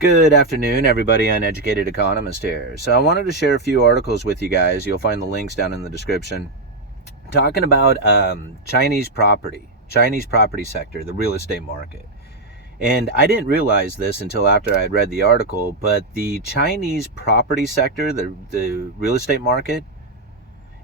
Good afternoon, everybody. Uneducated Economist here. So I wanted to share a few articles with you guys. You'll find the links down in the description. Talking about Chinese property sector, the real estate market. And I didn't realize this until after I had read the article, but the Chinese property sector, the real estate market,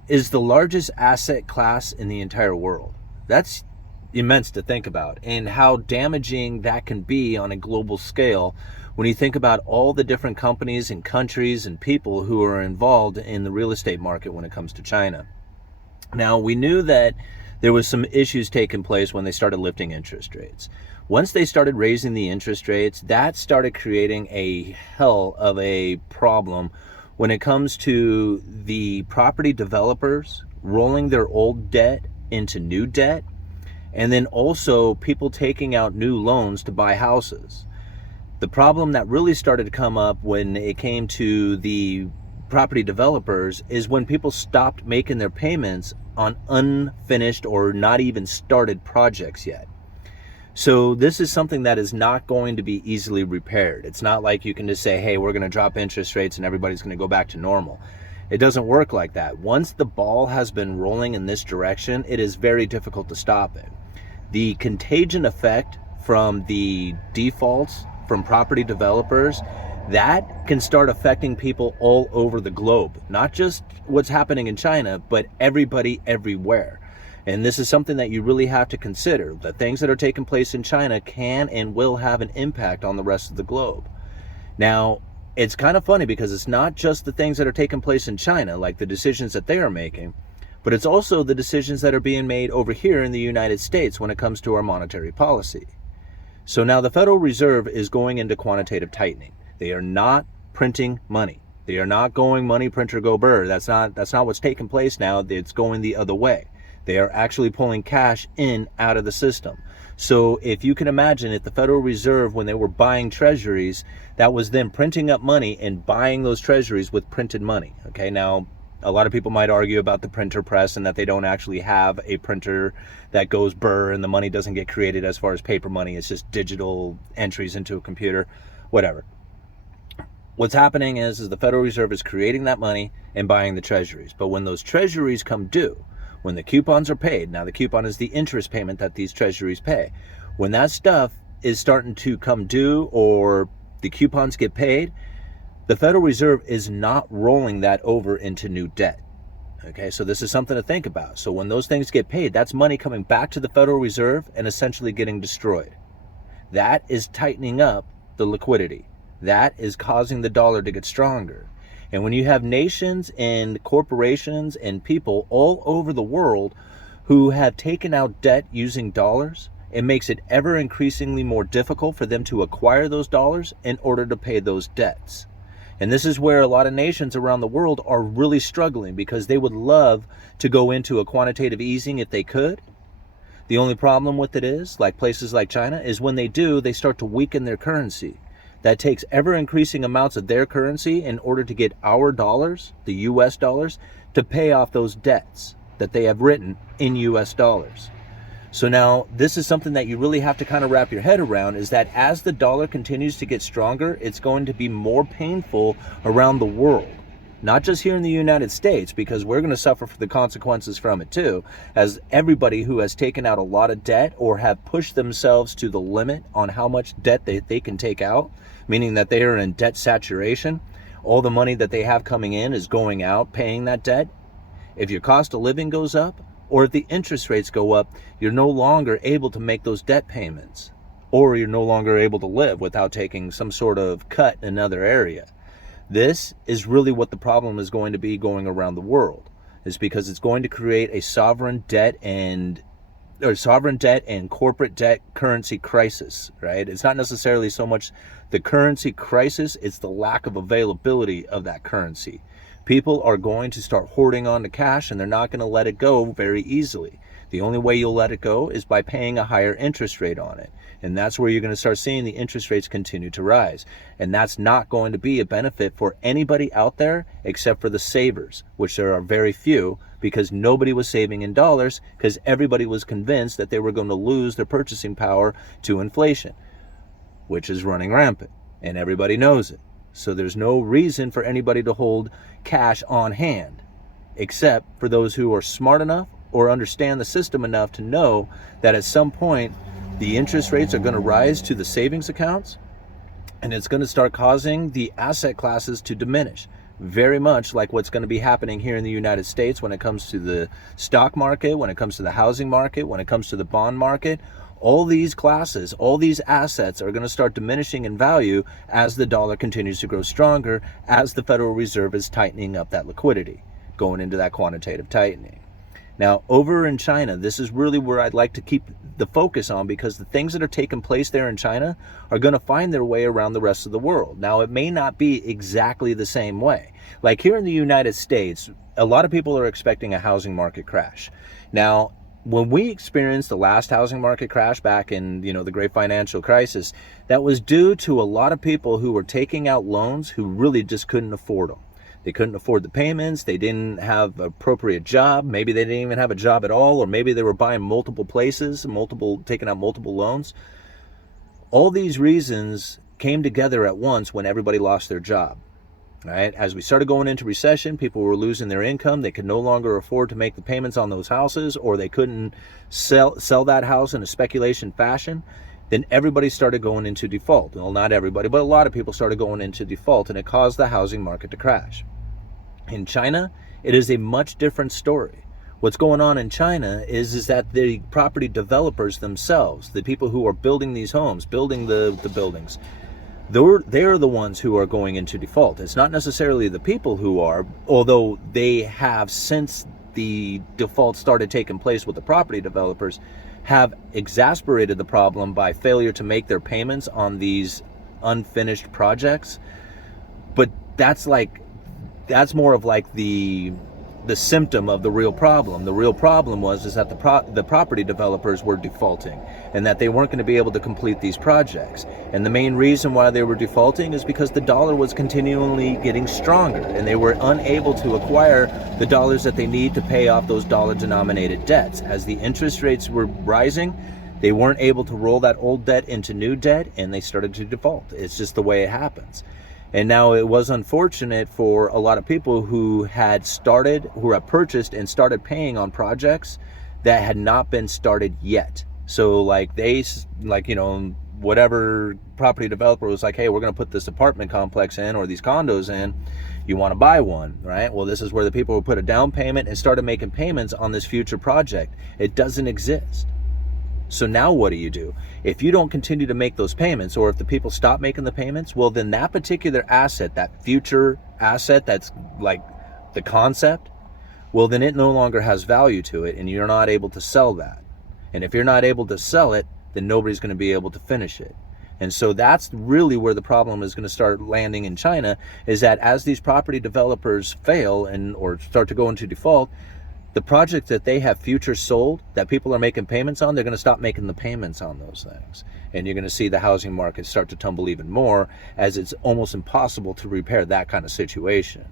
is the largest asset class in the entire world. That's immense to think about, and how damaging that can be on a global scale when you think about all the different companies and countries and people who are involved in the real estate market when it comes to China. Now, we knew that there was some issues taking place when they started lifting interest rates. Once they started raising the interest rates, that started creating a hell of a problem when it comes to the property developers rolling their old debt into new debt, and then also people taking out new loans to buy houses. The problem that really started to come up when it came to the property developers is when people stopped making their payments on unfinished or not even started projects yet. So this is something that is not going to be easily repaired. It's not like you can just say, hey, we're going to drop interest rates and everybody's going to go back to normal. It doesn't work like that. Once the ball has been rolling in this direction, it is very difficult to stop it. The contagion effect from the defaults from property developers, that can start affecting people all over the globe. Not just what's happening in China, but everybody everywhere. And this is something that you really have to consider. The things that are taking place in China can and will have an impact on the rest of the globe. Now, it's kind of funny because it's not just the things that are taking place in China, like the decisions that they are making, but it's also the decisions that are being made over here in the United States when it comes to our monetary policy. So now the Federal Reserve is going into quantitative tightening. They are not printing money. They are not going money printer go burr. That's not what's taking place now. It's going the other way. They are actually pulling cash in out of the system. So if you can imagine, if the Federal Reserve, when they were buying treasuries, that was them printing up money and buying those treasuries with printed money. Okay, now a lot of people might argue about the printer press and that they don't actually have a printer that goes burr and the money doesn't get created as far as paper money. It's just digital entries into a computer, whatever. What's happening is the Federal Reserve is creating that money and buying the treasuries. But when those treasuries come due, when the coupons are paid, now the coupon is the interest payment that these treasuries pay. When that stuff is starting to come due or the coupons get paid, the Federal Reserve is not rolling that over into new debt. Okay, so this is something to think about. So when those things get paid, that's money coming back to the Federal Reserve and essentially getting destroyed. That is tightening up the liquidity. That is causing the dollar to get stronger. And when you have nations and corporations and people all over the world who have taken out debt using dollars, it makes it ever increasingly more difficult for them to acquire those dollars in order to pay those debts. And this is where a lot of nations around the world are really struggling because they would love to go into a quantitative easing if they could. The only problem with it is, like places like China, is when they do, they start to weaken their currency. That takes ever increasing amounts of their currency in order to get our dollars, the US dollars, to pay off those debts that they have written in US dollars. So now this is something that you really have to kind of wrap your head around, is that as the dollar continues to get stronger, it's going to be more painful around the world. Not just here in the United States, because we're going to suffer for the consequences from it too, as everybody who has taken out a lot of debt or have pushed themselves to the limit on how much debt they can take out, meaning that they are in debt saturation, all the money that they have coming in is going out paying that debt. If your cost of living goes up, or if the interest rates go up, you're no longer able to make those debt payments, or you're no longer able to live without taking some sort of cut in another area. This is really what the problem is going to be going around the world, is because it's going to create a sovereign debt and corporate debt currency crisis, right? It's not necessarily so much the currency crisis, it's the lack of availability of that currency. People are going to start hoarding on to cash and they're not going to let it go very easily. The only way you'll let it go is by paying a higher interest rate on it. And that's where you're going to start seeing the interest rates continue to rise. And that's not going to be a benefit for anybody out there except for the savers, which there are very few, because nobody was saving in dollars because everybody was convinced that they were going to lose their purchasing power to inflation, which is running rampant. and everybody knows it. So there's no reason for anybody to hold cash on hand, except for those who are smart enough or understand the system enough to know that at some point the interest rates are going to rise to the savings accounts, and it's going to start causing the asset classes to diminish. Very much like what's going to be happening here in the United States when it comes to the stock market, when it comes to the housing market, when it comes to the bond market. All these classes, all these assets are going to start diminishing in value as the dollar continues to grow stronger, as the Federal Reserve is tightening up that liquidity, going into that quantitative tightening. Now, over in China, this is really where I'd like to keep the focus on, because the things that are taking place there in China are going to find their way around the rest of the world. Now, it may not be exactly the same way. Like here in the United States, a lot of people are expecting a housing market crash. Now, when we experienced the last housing market crash back in, the great financial crisis, that was due to a lot of people who were taking out loans who really just couldn't afford them. They couldn't afford the payments. They didn't have an appropriate job. Maybe they didn't even have a job at all, or maybe they were buying multiple places, taking out multiple loans. All these reasons came together at once when everybody lost their job. Right? As we started going into recession, people were losing their income. They could no longer afford to make the payments on those houses, or they couldn't sell that house in a speculation fashion. Then everybody started going into default. Well, not everybody, but a lot of people started going into default, and it caused the housing market to crash. In China, it is a much different story. What's going on in China is that the property developers themselves, the people who are building these homes, building the buildings, they're the ones who are going into default. It's not necessarily the people who are, although they have, since the default started taking place with the property developers, have exacerbated the problem by failure to make their payments on these unfinished projects. But that's more of like the symptom of the real problem. The real problem was that the property developers were defaulting, and that they weren't going to be able to complete these projects. And the main reason why they were defaulting is because the dollar was continually getting stronger, and they were unable to acquire the dollars that they need to pay off those dollar-denominated debts. As the interest rates were rising, they weren't able to roll that old debt into new debt, and they started to default. It's just the way it happens. And now it was unfortunate for a lot of people who had purchased and started paying on projects that had not been started yet. So whatever property developer was like, hey, we're going to put this apartment complex in, or these condos in, you want to buy one, right? Well, this is where the people would put a down payment and started making payments on this future project. It doesn't exist. So now what do? If you don't continue to make those payments, or if the people stop making the payments, well, then that particular asset, that future asset that's like the concept, well, then it no longer has value to it, and you're not able to sell that. And if you're not able to sell it, then nobody's going to be able to finish it. And so that's really where the problem is going to start landing in China, is that as these property developers fail or start to go into default, the projects that they have future sold that people are making payments on, they're going to stop making the payments on those things. And you're going to see the housing market start to tumble even more, as it's almost impossible to repair that kind of situation.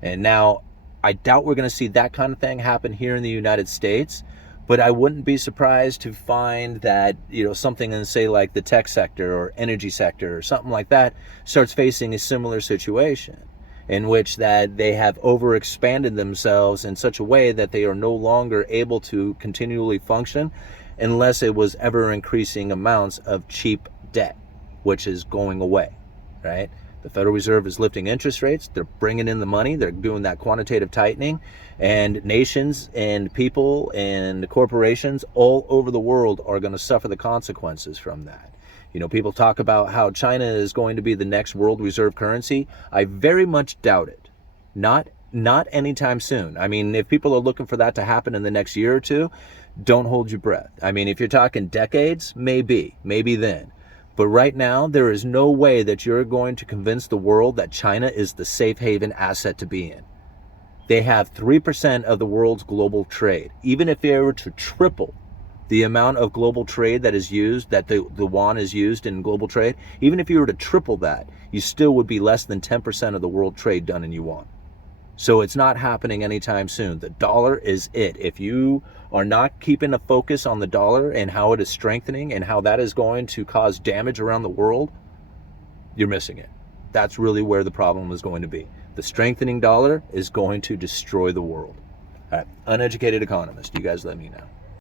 And now I doubt we're going to see that kind of thing happen here in the United States, but I wouldn't be surprised to find that, something in, say, like the tech sector or energy sector or something like that starts facing a similar situation, in which that they have overexpanded themselves in such a way that they are no longer able to continually function unless it was ever increasing amounts of cheap debt, which is going away, right? The Federal Reserve is lifting interest rates. They're bringing in the money. They're doing that quantitative tightening, and nations and people and corporations all over the world are going to suffer the consequences from that. People talk about how China is going to be the next world reserve currency. I very much doubt it. Not anytime soon. I mean, if people are looking for that to happen in the next year or two, don't hold your breath. I mean, if you're talking decades, maybe then. But right now, there is no way that you're going to convince the world that China is the safe haven asset to be in. They have 3% of the world's global trade. Even if they were to triple the amount of global trade that is used, that the yuan is used in global trade, even if you were to triple that, you still would be less than 10% of the world trade done in yuan. So it's not happening anytime soon. The dollar is it. If you are not keeping a focus on the dollar and how it is strengthening and how that is going to cause damage around the world, you're missing it. That's really where the problem is going to be. The strengthening dollar is going to destroy the world. All right, uneducated economist, you guys let me know.